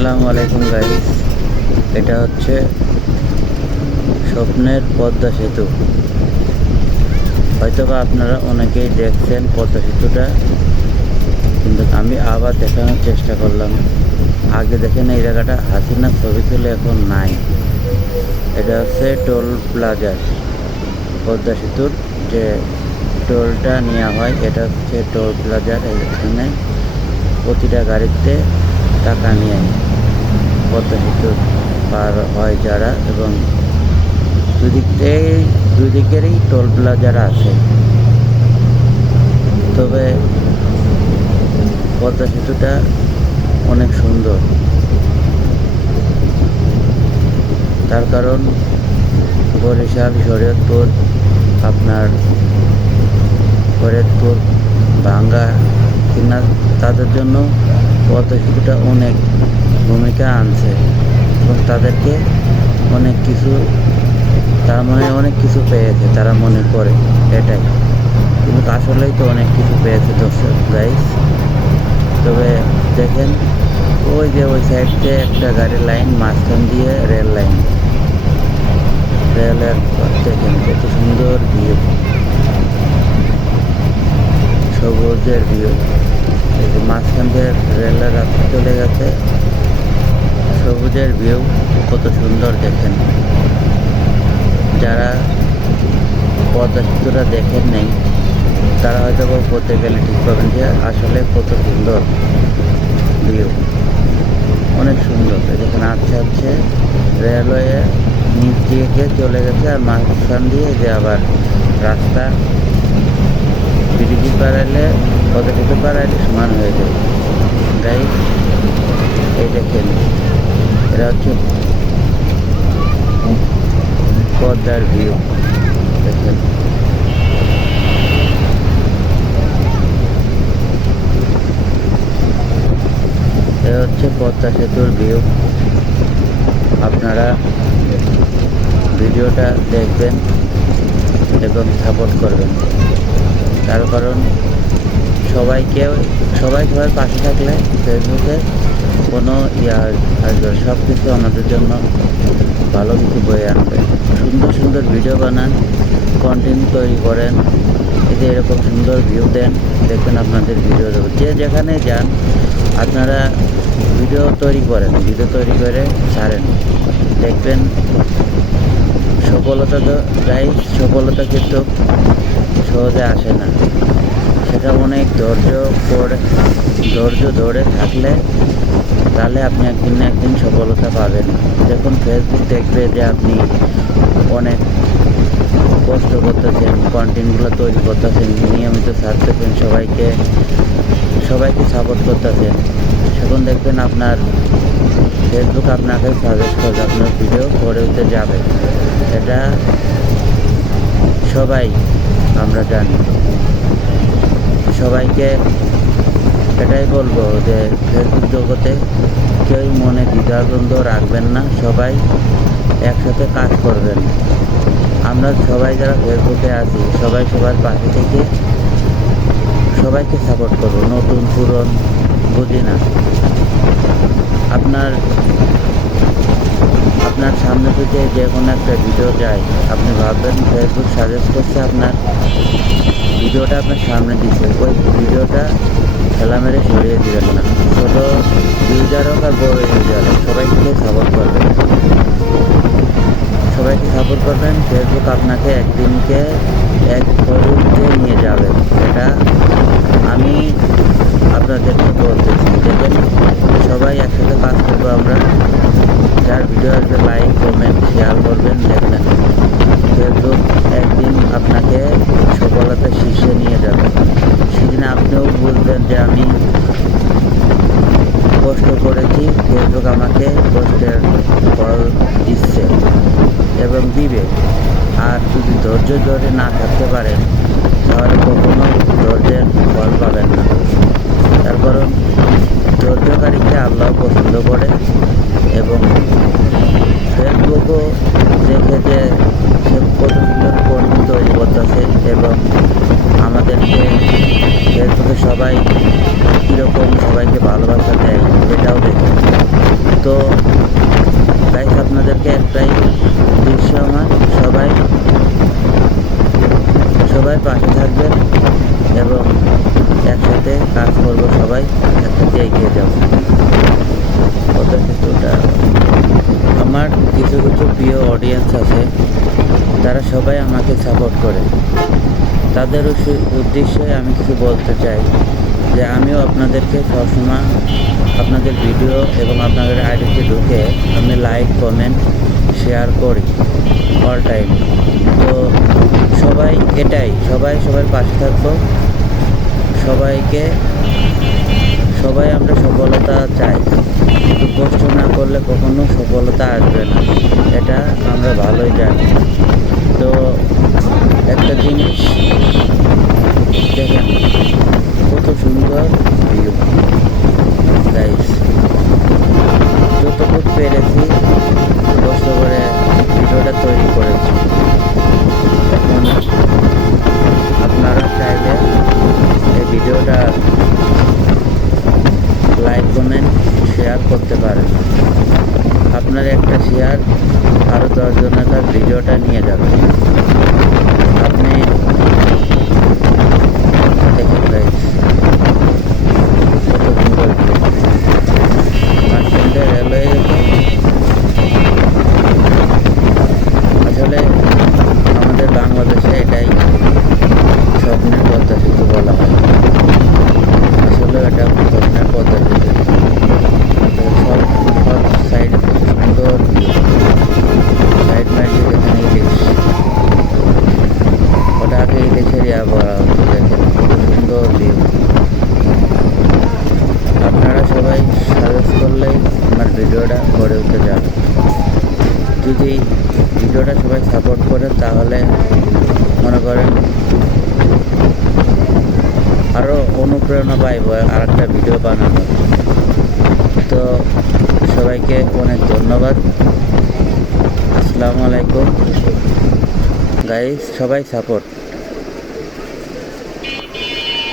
আসসালামু আলাইকুম গাইস। এটা হচ্ছে স্বপ্নের পদ্মা সেতু। হয়তোবা আপনারা অনেকেই দেখছেন পদ্মা সেতুটা, কিন্তু আমি আবার দেখানোর চেষ্টা করলাম। আগে দেখেন এই জায়গাটা হাসিনা ছবি তুলে এখন নাই। এটা হচ্ছে টোল প্লাজা। পদ্মা সেতুর যে টোলটা নেওয়া হয় এটা হচ্ছে টোল প্লাজার। এখানে প্রতিটা গাড়িতে টাকা নিয়ে পদ্মা সেতু পার হয় যারা, এবং দুই দিকেরই টোল প্লাজারা আছে। তবে পদ্মা সেতুটা অনেক সুন্দর, তার কারণ বরিশাল, শরীয়তপুর, আপনার ফরিদপুর, ভাঙ্গা কিনা তাদের জন্য পদ্মা সেতুটা অনেক ভূমিকা আনছে, এবং তাদেরকে অনেক কিছু, তার মানে অনেক কিছু পেয়েছে তারা মনে করে এটাই, কিন্তু আসলেই তো অনেক কিছু পেয়েছে দর্শক গাইস। তবে দেখেন ওই যে ওই সাইডে একটা গাড়ির লাইন, মাঝখান দিয়ে রেল লাইন, রেলের দেখেন কত সুন্দর ভিউ, সবুজের ভিউ। এই যে মাঝখান দিয়ে রেলের রাস্তা চলে গেছে, সবুজের ভিউ কত সুন্দর দেখেন। যারা পদ্মা সেতুটা দেখেন নেই তারা হয়তো করতে গেলে ঠিক পাবেন যে আসলে কত সুন্দর ভিউ, অনেক সুন্দর। যেখানে আছে রেলওয়ে নিচ দিয়ে গিয়ে চলে গেছে, আর মাঝখান দিয়ে যে আবার রাস্তা ব্রিজ পাড়াইলে, পদ্মা সেতু পাড়াইলে সমান হয়ে যায় গাইস। এই দেখেন এটা হচ্ছে পদ্মার ভিউ দেখেন। এ হচ্ছে পদ্মা সেতুর ভিউ। আপনারা ভিডিওটা দেখবেন এবং সাপোর্ট করবেন, তার কারণ সবার পাশে থাকলে ফেসবুকে কোনো আসবে, সব কিছু আমাদের জন্য ভালো কিছু বয়ে আনবে। সুন্দর সুন্দর ভিডিও বানান, কন্টেন্ট তৈরি করেন, এতে এরকম সুন্দর ভিউ দেন, দেখবেন আপনাদের ভিডিও দেবো। যে যেখানে যান আপনারা ভিডিও তৈরি করেন, ভিডিও তৈরি করে ছাড়েন, দেখবেন সফলতা কিন্তু সহজে আসে না। সেটা অনেক ধৈর্য ধরে থাকলে তাহলে আপনি একদিন না একদিন সফলতা পাবেন। দেখুন ফেসবুক দেখবে যে আপনি অনেক কষ্ট করতেছেন, কন্টেন্টগুলো তৈরি করতেছেন, নিয়মিত ছাড়তেছেন, সবাইকে সাপোর্ট করতেছেন, সেখানে দেখবেন আপনার ফেসবুক আপনাকে সাজেস্ট করবে, আপনার ভিডিও করে উঠতে যাবে। এটা সবাই আমরা জানি। সবাইকে এটাই বলবো যে ফেসবুক জগতে কেউ মনে দ্বিধাদ্বন্দ্ব রাখবেন না, সবাই একসাথে কাজ করবেন। আমরা সবাই যারা ফেসবুকে আছি সবাই সবার পাশে থেকে সবাইকে সাপোর্ট করবো, নতুন পুরন বুঝি না। আপনার সামনে থেকে যে কোনো একটা ভিডিও যায়, আপনি ভাববেন ফেসবুক সাজেস্ট করছে, আপনার ভিডিওটা আপনার সামনে দিচ্ছে, ওই ভিডিওটা ঠেলা মেরে সরিয়ে দিবেন না। ছোটো ইউজার হোক আর বড় ইউজার হোক, সবাইকে সাপোর্ট করবেন। ফেসবুক আপনাকে একদিনকে এক পর্যায়ে নিয়ে যাবে, এটা আমি আপনাদেরকে বলতেছি। দেখেন সবাই একসাথে কাজ করবো আমরা, যার ভিডিও আসবে লাইক কমেন্ট শেয়ার করবেন। দেখবেন ফেসবুক একদিন আপনাকে সফলতার শীর্ষে নিয়ে যাবে, সেদিন আপনিও বুঝবেন যে আমি কষ্ট করেছি, ফেসবুক আমাকে কষ্টের ফল দিচ্ছে এবং দিবে। আর যদি ধৈর্য ধরে না থাকতে পারেন তাহলে কখনো ধৈর্যের ফল পাবেন না। তার কারণ ধৈর্যকারীকে আল্লাহ পছন্দ করে, এবং ফেসবুকও দেখে যে সে কত সুন্দর কন্টেন্ট তৈরি করতেছে, এবং আমাদেরকে ফেসবুকে সবাই কীরকম সবাইকে ভালোবাসা দেয় এটাও দেখে। তো গাইস আপনাদেরকে একটাই দৃশ্য আমার, সবাই পাশে থাকবেন এবং একসাথে কাজ করব, সবাই একসাথে এগিয়ে যাব। পদ্মা সেতুটা আমার কিছু কিছু প্রিয় অডিয়েন্স আছে, তারা সবাই আমাকে সাপোর্ট করে। তাদের উদ্দেশ্যে আমি কিছু বলতে চাই যে আমিও আপনাদেরকে সবসময় আপনাদের ভিডিও এবং আপনাদের আইডিতে ঢুকে আমি লাইক, কমেন্ট, শেয়ার করি অল টাইম। তো সবাই সবার পাশে থাকবো, সবাই আমরা সফলতা চাই, কিন্তু কষ্ট না করলে কখনো সফলতা আসবে না, এটা আমরা ভালোই জানি। তো একটা জিনিস দেখেন, কত সুন্দর ভিউ গাইস। যতটুকু পেরেছি কষ্ট করে ভিডিওটা তৈরি করেছি। এখন আপনারা চাইলে এই ভিডিওটা লাইক, কমেন্ট, শেয়ার করতে পারেন। আপনার একটা শেয়ার আরও 10 জনের কাছে ভিডিওটা নিয়ে যাবে। আপনি দেখেন গাইস, কত সুন্দর মাঝখানটা রেলওয়ে গেছে। আসলে আমাদের বাংলাদেশে এটাই স্বপ্নের পদ্মা সেতু বলা হয়। আসলে এটা স্বপ্নের পদ্মা সেতু। সব সাইডে কত সুন্দর সাইড মাইডে দেখেন ইলিশ, ওটাকে ইলিশের বলা হতো। দেখেন কত সুন্দর ভিউ। আপনারা সবাই সাজেস্ট করলেই আমার ভিডিওটা গড়ে উঠতে যাবে। যদি ভিডিওটা সবাই সাপোর্ট করেন তাহলে মনে করেন আরও অনুপ্রেরণা পাইব আর একটা ভিডিও বানানোর। তো সবাইকে অনেক ধন্যবাদ। আসসালামু আলাইকুম গাইস, সবাই সাপোর্ট।